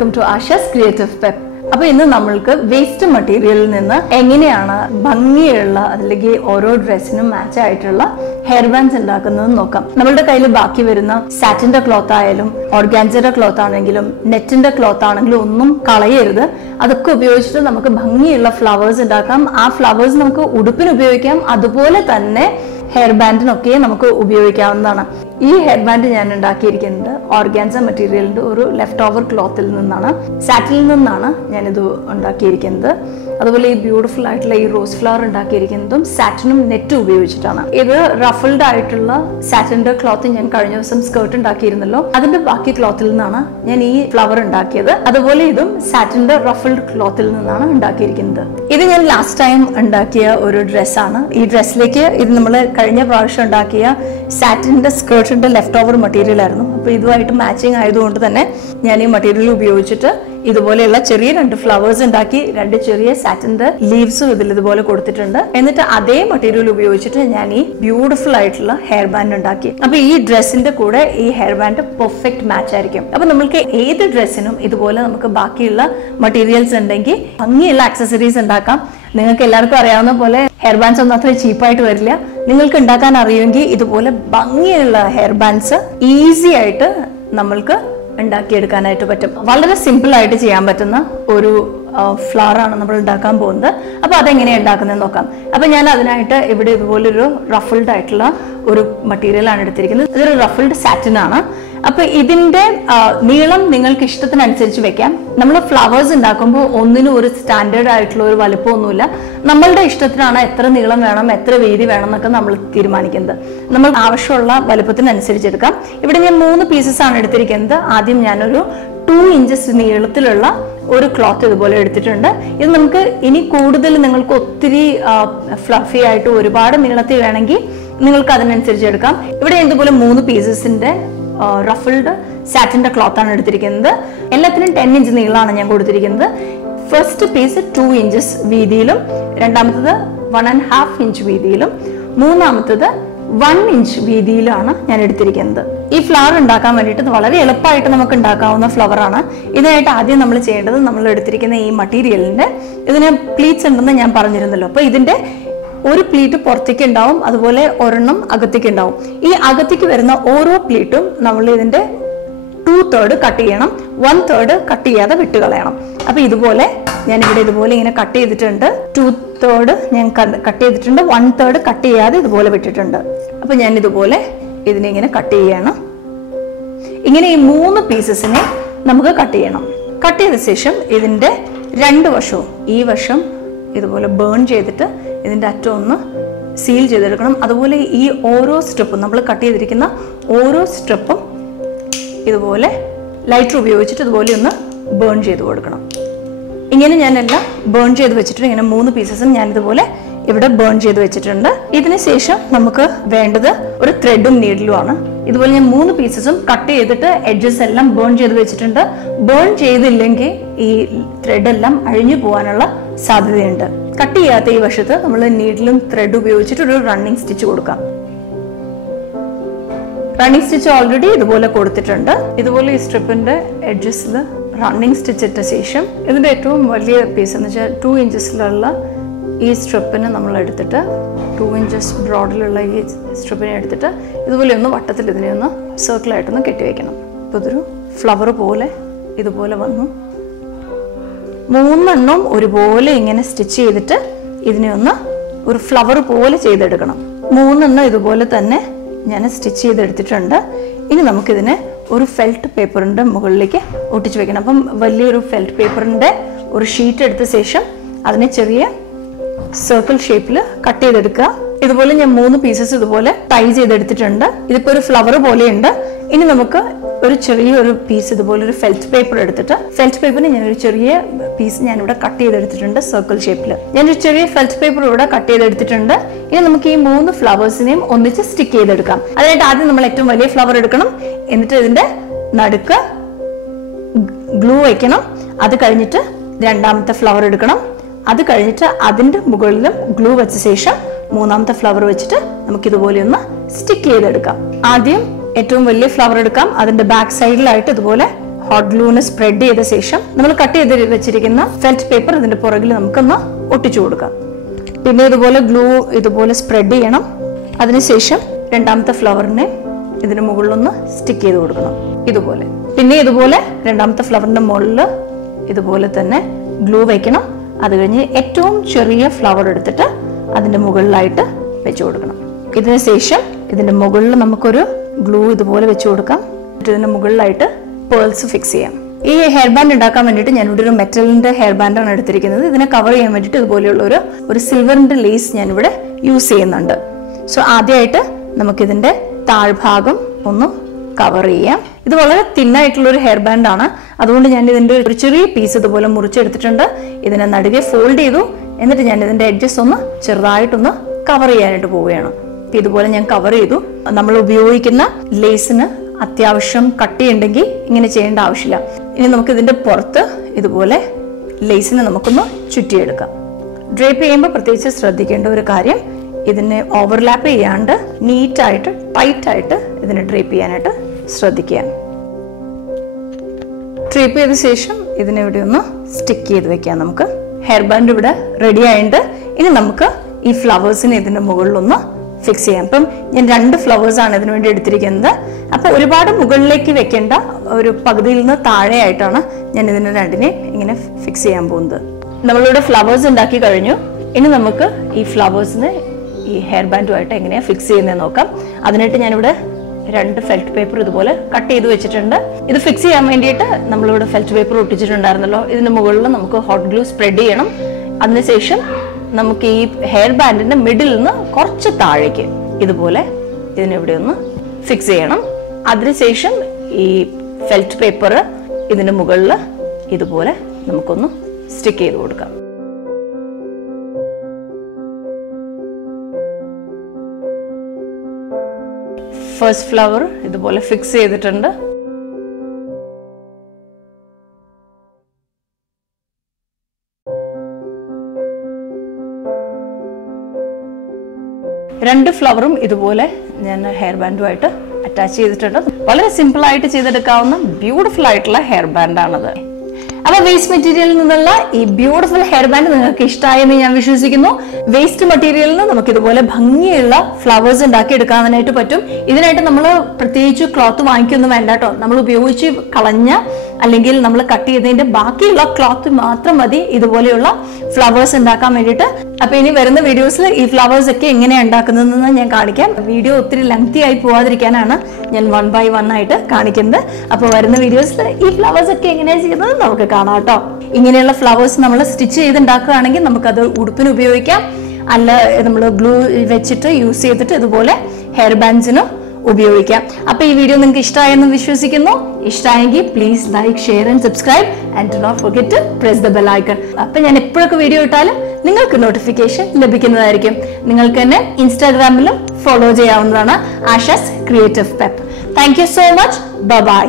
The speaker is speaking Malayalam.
welcome to ASHA'S Creative Pep. അപ്പോൾ ഇന്ന് നമ്മൾക്ക് വേസ്റ്റ് മെറ്റീരിയലിൽ നിന്ന് എങ്ങനെയാണ് ഭംഗിയുള്ള അല്ലെങ്കിൽ ഓരോ ഡ്രസ്സിനും മാച്ച് ആയിട്ടുള്ള ഹെയർ ബാൻഡ്സ് ഉണ്ടാക്കുന്നത് നോക്കാം. നമ്മളുടെ കയ്യിൽ ബാക്കി വരുന്ന സാറ്റിന്റെ ക്ലോത്ത് ആയാലും ഓർഗാൻസയുടെ ക്ലോത്ത് ആണെങ്കിലും നെറ്റിന്റെ ക്ലോത്ത് ആണെങ്കിലും ഒന്നും കളയരുത്. അതൊക്കെ ഉപയോഗിച്ചിട്ട് നമുക്ക് ഭംഗിയുള്ള ഫ്ലവേഴ്സ് ഉണ്ടാക്കാം. ആ ഫ്ലവേഴ്സ് നമുക്ക് ഉടുപ്പിന് ഉപയോഗിക്കാം, അതുപോലെ തന്നെ ഹെയർ ബാൻഡിനൊക്കെ നമുക്ക് ഉപയോഗിക്കാവുന്നതാണ്. ഈ ഹെയർ ബാൻഡ് ഞാൻ ഉണ്ടാക്കിയിരിക്കുന്നത് ഓർഗാൻസ മെറ്റീരിയലിന്റെ ഒരു ലെഫ്റ്റ് ഓവർ ക്ലോത്തിൽ നിന്നാണ്, സാറ്റിനിൽ നിന്നാണ് ഞാനിത് ഉണ്ടാക്കിയിരിക്കുന്നത്. അതുപോലെ ഈ ബ്യൂട്ടിഫുൾ ആയിട്ടുള്ള ഈ റോസ് ഫ്ലവർ ഉണ്ടാക്കിയിരിക്കുന്നതും സാറ്റിനും നെറ്റും ഉപയോഗിച്ചിട്ടാണ്. ഇത് റഫിൾഡ് ആയിട്ടുള്ള സാറ്റിന്റെ ക്ലോത്ത് ഞാൻ കഴിഞ്ഞ ദിവസം സ്കേർട്ട് ഉണ്ടാക്കിയിരുന്നല്ലോ, അതിന്റെ ബാക്കി ക്ലോത്തിൽ നിന്നാണ് ഞാൻ ഈ ഫ്ലവർ ഉണ്ടാക്കിയത്. അതുപോലെ ഇതും സാറ്റിന്റെ റഫിൾഡ് ക്ലോത്തിൽ നിന്നാണ് ഉണ്ടാക്കിയിരിക്കുന്നത്. ഇത് ഞാൻ ലാസ്റ്റ് ടൈം ഉണ്ടാക്കിയ ഒരു ഡ്രസ്സാണ്. ഈ ഡ്രസ്സിലേക്ക് ഇത് നമ്മൾ കഴിഞ്ഞ പ്രാവശ്യം ഉണ്ടാക്കിയ സാറ്റിന്റെ സ്കേർട്ടിന്റെ ലെഫ്റ്റ് ഓവർ മെറ്റീരിയൽ ആയിരുന്നു. അപ്പോൾ ഇതുമായിട്ട് മാച്ചിങ് ആയതുകൊണ്ട് തന്നെ ഞാൻ ഈ മെറ്റീരിയൽ ഉപയോഗിച്ചിട്ട് ഇതുപോലെയുള്ള ചെറിയ രണ്ട് ഫ്ലവേഴ്സ് ഉണ്ടാക്കി, രണ്ട് ചെറിയ സാറ്റിന്റെ ലീവ്സും ഇതിൽ ഇതുപോലെ കൊടുത്തിട്ടുണ്ട്. എന്നിട്ട് അതേ മെറ്റീരിയൽ ഉപയോഗിച്ചിട്ട് ഞാൻ ഈ ബ്യൂട്ടിഫുൾ ആയിട്ടുള്ള ഹെയർ ബാൻഡ് ഉണ്ടാക്കി. അപ്പൊ ഈ ഡ്രസ്സിന്റെ കൂടെ ഈ ഹെയർ ബാൻഡ് പെർഫെക്റ്റ് മാച്ച് ആയിരിക്കും. അപ്പൊ നമ്മൾക്ക് ഏത് ഡ്രസ്സിനും ഇതുപോലെ നമുക്ക് ബാക്കിയുള്ള മെറ്റീരിയൽസ് ഉണ്ടെങ്കിൽ ഭംഗിയുള്ള ആക്സസറീസ് ഉണ്ടാക്കാം. നിങ്ങൾക്ക് എല്ലാവർക്കും അറിയാവുന്ന പോലെ ഹെയർ ബാൻഡ്സ് ഒന്നും അത്ര ചീപ്പായിട്ട് വരില്ല. നിങ്ങൾക്ക് ഉണ്ടാക്കാൻ അറിയുമെങ്കിൽ ഇതുപോലെ ഭംഗിയുള്ള ഹെയർ ബാൻഡ്സ് ഈസി ആയിട്ട് നമ്മൾക്ക് ഉണ്ടാക്കിയെടുക്കാനായിട്ട് പറ്റും. വളരെ സിമ്പിൾ ആയിട്ട് ചെയ്യാൻ പറ്റുന്ന ഒരു ഫ്ലവർ ആണ് നമ്മൾ ഉണ്ടാക്കാൻ പോകുന്നത്. അപ്പൊ അതെങ്ങനെയാണ് ഉണ്ടാക്കുന്നത് നോക്കാം. അപ്പൊ ഞാൻ അതിനായിട്ട് ഇവിടെ ഇതുപോലൊരു റഫിൾഡ് ആയിട്ടുള്ള ഒരു മെറ്റീരിയൽ ആണ് എടുത്തിരിക്കുന്നത്. ഇതൊരു റഫിൾഡ് സാറ്റിൻ ആണ്. അപ്പൊ ഇതിന്റെ നീളം നിങ്ങൾക്ക് ഇഷ്ടത്തിനനുസരിച്ച് വെക്കാം. നമ്മൾ ഫ്ലവേഴ്സ് ഉണ്ടാക്കുമ്പോൾ ഒന്നിനും ഒരു സ്റ്റാൻഡേർഡ് ആയിട്ടുള്ള ഒരു വലുപ്പമൊന്നുമില്ല. നമ്മളുടെ ഇഷ്ടത്തിനാണ് എത്ര നീളം വേണം, എത്ര വീതി വേണം എന്നൊക്കെ നമ്മൾ തീരുമാനിക്കുന്നത്. നമ്മൾ ആവശ്യമുള്ള വലുപ്പത്തിനനുസരിച്ച് എടുക്കാം. ഇവിടെ ഞാൻ 3 പീസസ് ആണ് എടുത്തിരിക്കുന്നത്. ആദ്യം ഞാനൊരു 2 ഇഞ്ചസ് നീളത്തിലുള്ള ഒരു ക്ലോത്ത് ഇതുപോലെ എടുത്തിട്ടുണ്ട്. ഇത് നമുക്ക് ഇനി കൂടുതൽ നിങ്ങൾക്ക് ഒത്തിരി ഫ്ലഫി ആയിട്ട് ഒരുപാട് നീളത്തിൽ വേണമെങ്കിൽ നിങ്ങൾക്ക് അതിനനുസരിച്ച് എടുക്കാം. ഇവിടെ ഇതുപോലെ 3 പീസസിന്റെ റഫിൾഡ് സാറ്റിന്റെ ക്ലോത്ത് ആണ് എടുത്തിരിക്കുന്നത്. എല്ലാത്തിനും 10 ഇഞ്ച് നീളമാണ് ഞാൻ കൊടുത്തിരിക്കുന്നത്. ഫസ്റ്റ് പീസ് 2 ഇഞ്ചസ് വീതിയിലും, രണ്ടാമത്തത് 1.5 ഇഞ്ച് വീതിയിലും, മൂന്നാമത്തത് 1 ഇഞ്ച് വീതിയിലാണ് ഞാൻ എടുത്തിരിക്കുന്നത്. ഈ ഫ്ലവർ ഉണ്ടാക്കാൻ വേണ്ടിയിട്ട് വളരെ എളുപ്പമായിട്ട് നമുക്ക് ഉണ്ടാക്കാവുന്ന ഫ്ലവർ ആണ്. ഇതിനായിട്ട് ആദ്യം നമ്മൾ ചെയ്യേണ്ടത്, നമ്മൾ എടുത്തിരിക്കുന്ന ഈ മെറ്റീരിയലിന്റെ ഇതിന് പ്ലീറ്റ്സ് ഉണ്ടെന്ന് ഞാൻ പറഞ്ഞിരുന്നല്ലോ. അപ്പൊ ഇതിന്റെ ഒരു പ്ലീറ്റ് പുറത്തേക്ക് ഉണ്ടാവും, അതുപോലെ ഒരെണ്ണം അകത്തേക്ക് ഉണ്ടാവും. ഈ അകത്തേക്ക് വരുന്ന ഓരോ പ്ലീറ്റും നമ്മൾ ഇതിന്റെ 2/3 കട്ട് ചെയ്യണം, 1/3 കട്ട് ചെയ്യാതെ വിട്ടുകളയണം. അപ്പൊ ഇതുപോലെ ഞാൻ ഇവിടെ ഇതുപോലെ ഇങ്ങനെ കട്ട് ചെയ്തിട്ടുണ്ട്. 2/3 ഞാൻ കട്ട് ചെയ്തിട്ടുണ്ട്, 1/3 കട്ട് ചെയ്യാതെ ഇതുപോലെ വിട്ടിട്ടുണ്ട്. അപ്പൊ ഞാൻ ഇതുപോലെ ഇതിനെ ഇങ്ങനെ കട്ട് ചെയ്യണം. ഇങ്ങനെ ഈ 3 പീസസിനെ നമുക്ക് കട്ട് ചെയ്യണം. കട്ട് ചെയ്ത ശേഷം ഇതിന്റെ 2 വശവും, ഈ വശം ഇതുപോലെ ബേൺ ചെയ്തിട്ട് ഇതിന്റെ അറ്റം ഒന്ന് സീൽ ചെയ്തെടുക്കണം. അതുപോലെ ഈ ഓരോ സ്റ്റെപ്പും, നമ്മൾ കട്ട് ചെയ്തിരിക്കുന്ന ഓരോ സ്റ്റെപ്പും ഇതുപോലെ ലൈറ്റർ ഉപയോഗിച്ചിട്ട് ഇതുപോലെ ഒന്ന് ബേൺ ചെയ്ത് കൊടുക്കണം. ഇങ്ങനെ ഞാനെല്ലാം ബേൺ ചെയ്ത് വെച്ചിട്ടുണ്ട്. ഇങ്ങനെ 3 പീസസും ഞാൻ ഇതുപോലെ ഇവിടെ ബേൺ ചെയ്ത് വെച്ചിട്ടുണ്ട്. ഇതിന് ശേഷം നമുക്ക് വേണ്ടത് ഒരു ത്രെഡും നീഡിലും ആണ്. ഇതുപോലെ ഞാൻ 3 പീസസും കട്ട് ചെയ്തിട്ട് എഡ്ജസ് എല്ലാം ബേൺ ചെയ്ത് വെച്ചിട്ടുണ്ട്. ബേൺ ചെയ്തില്ലെങ്കിൽ ഈ ത്രെഡ് എല്ലാം അഴിഞ്ഞു പോകാനുള്ള സാധ്യതയുണ്ട്. കട്ട് ചെയ്യാത്ത ഈ വശത്ത് നമ്മൾ നീഡിലും ത്രെഡ് ഉപയോഗിച്ചിട്ട് ഒരു റണ്ണിങ് സ്റ്റിച്ച് കൊടുക്കാം. റണ്ണിങ് സ്റ്റിച്ച് ഓൾറെഡി ഇതുപോലെ കൊടുത്തിട്ടുണ്ട്. ഇതുപോലെ ഈ സ്ട്രിപ്പിന്റെ എഡ്ജസിൽ റണ്ണിങ് സ്റ്റിച്ച് ഇട്ട ശേഷം ഇതിന്റെ ഏറ്റവും വലിയ പീസ് എന്ന് വെച്ചാൽ 2 ഇഞ്ചസിലുള്ള ഈ സ്ട്രിപ്പിനെ നമ്മൾ എടുത്തിട്ട്, 2 ഇഞ്ചസ് ബ്രോഡിലുള്ള ഈ സ്ട്രിപ്പിനെ എടുത്തിട്ട് ഇതുപോലെ ഒന്ന് വട്ടത്തിൽ ഇതിനെ ഒന്ന് സർക്കിളായിട്ടൊന്ന് കെട്ടിവെക്കണം. അപ്പോൾ ഇതൊരു ഫ്ലവർ പോലെ ഇതുപോലെ വന്നു. 3 എണ്ണം ഒരുപോലെ ഇങ്ങനെ സ്റ്റിച്ച് ചെയ്തിട്ട് ഇതിനെ ഒന്ന് ഒരു ഫ്ലവർ പോലെ ചെയ്തെടുക്കണം. 3 എണ്ണം ഇതുപോലെ തന്നെ ഞാൻ സ്റ്റിച്ച് ചെയ്തെടുത്തിട്ടുണ്ട്. ഇനി നമുക്കിതിനെ ഒരു ഫെൽറ്റ് പേപ്പറിന്റെ മുകളിലേക്ക് ഒട്ടിച്ചു വെക്കണം. അപ്പം വലിയൊരു ഫെൽറ്റ് പേപ്പറിന്റെ ഒരു ഷീറ്റ് എടുത്ത ശേഷം അതിനെ ചെറിയ സർക്കിൾ ഷേപ്പിൽ കട്ട് ചെയ്തെടുക്കുക. ഇതുപോലെ ഞാൻ 3 പീസസ് ഇതുപോലെ ടൈ ചെയ്തെടുത്തിട്ടുണ്ട്. ഇതിപ്പോ ഒരു ഫ്ലവർ പോലെയുണ്ട്. ഇനി നമുക്ക് ഒരു ചെറിയൊരു പീസ് ഇതുപോലെ ഒരു ഫെൽറ്റ് പേപ്പർ എടുത്തിട്ട്, ഫെൽറ്റ് പേപ്പറിന് ഞാനൊരു ചെറിയ പീസ് ഞാനിവിടെ കട്ട് ചെയ്തെടുത്തിട്ടുണ്ട് സർക്കിൾ ഷേപ്പിൽ. ഞാനൊരു ചെറിയ ഫെൽറ്റ് പേപ്പർ ഇവിടെ കട്ട് ചെയ്തെടുത്തിട്ടുണ്ട്. ഇനി നമുക്ക് ഈ 3 ഫ്ലവേഴ്സിനെയും ഒന്നിച്ച് സ്റ്റിക്ക് ചെയ്തെടുക്കാം. അതിനായിട്ട് ആദ്യം നമ്മൾ ഏറ്റവും വലിയ ഫ്ലവർ എടുക്കണം. എന്നിട്ട് ഇതിന്റെ നടുക്ക് ഗ്ലൂ വയ്ക്കണം. അത് കഴിഞ്ഞിട്ട് രണ്ടാമത്തെ ഫ്ലവർ എടുക്കണം. അത് കഴിഞ്ഞിട്ട് അതിന്റെ മുകളിലും ഗ്ലൂ വെച്ച ശേഷം മൂന്നാമത്തെ ഫ്ലവർ വെച്ചിട്ട് നമുക്ക് ഇതുപോലെ ഒന്ന് സ്റ്റിക്ക് ചെയ്തെടുക്കാം. ആദ്യം ഏറ്റവും വലിയ ഫ്ലവർ എടുക്കാം. അതിന്റെ ബാക്ക് സൈഡിലായിട്ട് ഇതുപോലെ ഹോട്ട് ഗ്ലൂവിനെ സ്പ്രെഡ് ചെയ്ത ശേഷം നമ്മൾ കട്ട് ചെയ്ത് വെച്ചിരിക്കുന്ന ഫെൽറ്റ് പേപ്പർ ഇതിന്റെ പുറകിൽ നമുക്കൊന്ന് ഒട്ടിച്ചു കൊടുക്കാം. പിന്നെ ഇതുപോലെ ഗ്ലൂ ഇതുപോലെ സ്പ്രെഡ് ചെയ്യണം. അതിനുശേഷം രണ്ടാമത്തെ ഫ്ലവറിനെ ഇതിന് മുകളിലൊന്ന് സ്റ്റിക്ക് ചെയ്ത് കൊടുക്കണം ഇതുപോലെ. പിന്നെ ഇതുപോലെ രണ്ടാമത്തെ ഫ്ലവറിന്റെ മുകളിൽ ഇതുപോലെ തന്നെ ഗ്ലൂ വെക്കണം. അത് കഴിഞ്ഞ് ഏറ്റവും ചെറിയ ഫ്ലവർ എടുത്തിട്ട് അതിന്റെ മുകളിലായിട്ട് വെച്ചു കൊടുക്കണം. ഇതിന് ശേഷം ഇതിന്റെ മുകളിൽ നമുക്കൊരു ഗ്ലൂ ഇതുപോലെ വെച്ചു കൊടുക്കാം. ഇതിന്റെ മുകളിലായിട്ട് പേൾസ് ഫിക്സ് ചെയ്യാം. ഈ ഹെയർ ബാൻഡ് ഉണ്ടാക്കാൻ വേണ്ടിയിട്ട് ഞാനിവിടെ ഒരു മെറ്റലിന്റെ ഹെയർ ബാൻഡാണ് എടുത്തിരിക്കുന്നത്. ഇതിനെ കവർ ചെയ്യാൻ വേണ്ടിയിട്ട് ഇതുപോലെയുള്ള ഒരു സിൽവറിന്റെ ലേസ് ഞാനിവിടെ യൂസ് ചെയ്യുന്നുണ്ട്. സോ ആദ്യമായിട്ട് നമുക്കിതിന്റെ താഴ്ഭാഗം ഒന്ന് കവർ ചെയ്യാം. ഇത് വളരെ തിന്നായിട്ടുള്ള ഒരു ഹെയർ ബാൻഡ് ആണ്. അതുകൊണ്ട് ഞാൻ ഇതിന്റെ ഒരു ചെറിയ പീസ് ഇതുപോലെ മുറിച്ചെടുത്തിട്ടുണ്ട്. ഇതിനെ നടുകെ ഫോൾഡ് ചെയ്തു. എന്നിട്ട് ഞാൻ ഇതിന്റെ എഡ്ജസ് ഒന്ന് ചെറുതായിട്ടൊന്ന് കവർ ചെയ്യാനായിട്ട് പോവുകയാണ്. ഇതുപോലെ ഞാൻ കവർ ചെയ്തു. നമ്മൾ ഉപയോഗിക്കുന്ന ലേസിന് അത്യാവശ്യം കട്ടിയുണ്ടെങ്കിൽ ഇങ്ങനെ ചെയ്യേണ്ട ആവശ്യമില്ല. ഇനി നമുക്ക് ഇതിന്റെ പുറത്ത് ഇതുപോലെ ലേസിനെ നമുക്കൊന്ന് ചുറ്റിയെടുക്കാം. ഡ്രേപ്പ് ചെയ്യുമ്പോൾ പ്രത്യേകിച്ച് ശ്രദ്ധിക്കേണ്ട ഒരു കാര്യം, ഇതിനെ ഓവർലാപ്പ് ചെയ്യാണ്ട് നീറ്റായിട്ട് ടൈറ്റായിട്ട് ഇതിനെ ഡ്രേപ്പ് ചെയ്യാനായിട്ട് ശ്രദ്ധിക്കുക. ഡ്രേപ്പ് ചെയ്ത ശേഷം ഇതിനെ ഇവിടെ ഒന്ന് സ്റ്റിക്ക് ചെയ്ത് വെക്കാം. നമുക്ക് ഹെയർ ബാൻഡ് ഇവിടെ റെഡി ആയിട്ട് ഇനി നമുക്ക് ഈ ഫ്ലവേഴ്സിനെ ഇതിന്റെ മുകളിലൊന്ന് ഫിക്സ് ചെയ്യാം. അപ്പം ഞാൻ 2 ഫ്ലവേഴ്സ് ആണ് ഇതിനു വേണ്ടി എടുത്തിരിക്കുന്നത്. അപ്പൊ ഒരുപാട് മുകളിലേക്ക് വെക്കേണ്ട, ഒരു പകുതിയിൽ നിന്ന് താഴെയായിട്ടാണ് ഞാൻ ഇതിനെ രണ്ടിനെ ഇങ്ങനെ ഫിക്സ് ചെയ്യാൻ പോകുന്നത്. നമ്മളിവിടെ ഫ്ലവേഴ്സ് ഉണ്ടാക്കി കഴിഞ്ഞു. ഇനി നമുക്ക് ഈ ഫ്ലവേഴ്സിനെ ഈ ഹെയർ ബാൻഡുമായിട്ട് എങ്ങനെയാണ് ഫിക്സ് ചെയ്യുന്നത് നോക്കാം. അതിനായിട്ട് ഞാനിവിടെ 2 ഫെൽറ്റ് പേപ്പർ ഇതുപോലെ കട്ട് ചെയ്ത് വെച്ചിട്ടുണ്ട്. ഇത് ഫിക്സ് ചെയ്യാൻ വേണ്ടിയിട്ട് നമ്മളിവിടെ ഫെൽറ്റ് പേപ്പർ ഒട്ടിച്ചിട്ടുണ്ടായിരുന്നല്ലോ. ഇതിന്റെ മുകളിൽ നമുക്ക് ഹോട്ട് ഗ്ലൂ സ്പ്രെഡ് ചെയ്യണം. അതിനുശേഷം നമുക്ക് ഈ ഹെയർ ബാൻഡിന്റെ മിഡിൽ നിന്ന് കുറച്ച് താഴേക്ക് ഇതുപോലെ ഇതിനെവിടെ ഒന്ന് ഫിക്സ് ചെയ്യണം. അതിനുശേഷം ഈ ഫെൽറ്റ് പേപ്പർ ഇതിന്റെ മുകളിൽ ഇതുപോലെ നമുക്കൊന്ന് സ്റ്റിക്ക് ചെയ്ത് കൊടുക്കാം. ഫസ്റ്റ് ഫ്ലവർ ഇതുപോലെ ഫിക്സ് ചെയ്തിട്ടുണ്ട്. രണ്ട് ഫ്ലവറും ഇതുപോലെ ഞാൻ ഹെയർ ബാൻഡുമായിട്ട് അറ്റാച്ച് ചെയ്തിട്ടുണ്ട്. വളരെ സിമ്പിൾ ആയിട്ട് ചെയ്തെടുക്കാവുന്ന ബ്യൂട്ടിഫുൾ ആയിട്ടുള്ള ഹെയർ ബാൻഡ് ആണത്. അപ്പൊ വേസ്റ്റ് മെറ്റീരിയലിൽ നിന്നുള്ള ഈ ബ്യൂട്ടിഫുൾ ഹെയർ ബാൻഡ് നിങ്ങൾക്ക് ഇഷ്ടമായെന്ന് ഞാൻ വിശ്വസിക്കുന്നു. വേസ്റ്റ് മെറ്റീരിയലിൽ നിന്ന് നമുക്ക് ഇതുപോലെ ഭംഗിയുള്ള ഫ്ലവേഴ്സ് ഉണ്ടാക്കി എടുക്കാനായിട്ട് പറ്റും. ഇതിനായിട്ട് നമ്മൾ പ്രത്യേകിച്ച് ക്ലോത്ത് വാങ്ങിക്കൊന്നും വേണ്ട കേട്ടോ. നമ്മൾ ഉപയോഗിച്ച് കളഞ്ഞ അല്ലെങ്കിൽ നമ്മൾ കട്ട് ചെയ്തതിന്റെ ബാക്കിയുള്ള ക്ലോത്ത് മാത്രം മതി ഇതുപോലെയുള്ള ഫ്ലവേഴ്സ് ഉണ്ടാക്കാൻ വേണ്ടിയിട്ട്. അപ്പൊ ഇനി വരുന്ന വീഡിയോസിൽ ഈ ഫ്ലവേഴ്സ് ഒക്കെ എങ്ങനെയാണ് ഉണ്ടാക്കുന്നതെന്ന് ഞാൻ കാണിക്കാം. വീഡിയോ ഒത്തിരി ലെങ്തി ആയി പോവാതിരിക്കാനാണ് ഞാൻ 1 by 1 ആയിട്ട് കാണിക്കുന്നത്. അപ്പൊ വരുന്ന വീഡിയോസിൽ ഈ ഫ്ലവേഴ്സ് ഒക്കെ എങ്ങനെയാണ് ചെയ്യുന്നത് നമുക്ക് കാണാം കേട്ടോ. ഇങ്ങനെയുള്ള ഫ്ലവേഴ്സ് നമ്മൾ സ്റ്റിച്ച് ചെയ്ത് ഉണ്ടാക്കുകയാണെങ്കിൽ നമുക്കത് ഉടുപ്പിന് ഉപയോഗിക്കാം. അല്ല നമ്മൾ ഗ്ലൂ വെച്ചിട്ട് യൂസ് ചെയ്തിട്ട് ഇതുപോലെ ഹെയർ ബാൻഡ്സിനും ഉപയോഗിക്കാം. അപ്പൊ ഈ വീഡിയോ നിങ്ങൾക്ക് ഇഷ്ടമായെന്ന് വിശ്വസിക്കുന്നു. ഇഷ്ടമായെങ്കിൽ please like, share and subscribe and do not forget to press the bell icon. അപ്പൊ ഞാൻ എപ്പോഴൊക്കെ വീഡിയോ ഇട്ടാലും നിങ്ങൾക്ക് നോട്ടിഫിക്കേഷൻ ലഭിക്കുന്നതായിരിക്കും. നിങ്ങൾക്ക് എന്നെ ഇൻസ്റ്റാഗ്രാമിലും ഫോളോ ചെയ്യാവുന്നതാണ്, Asha's creative Pep. Thank you so much. Bye bye.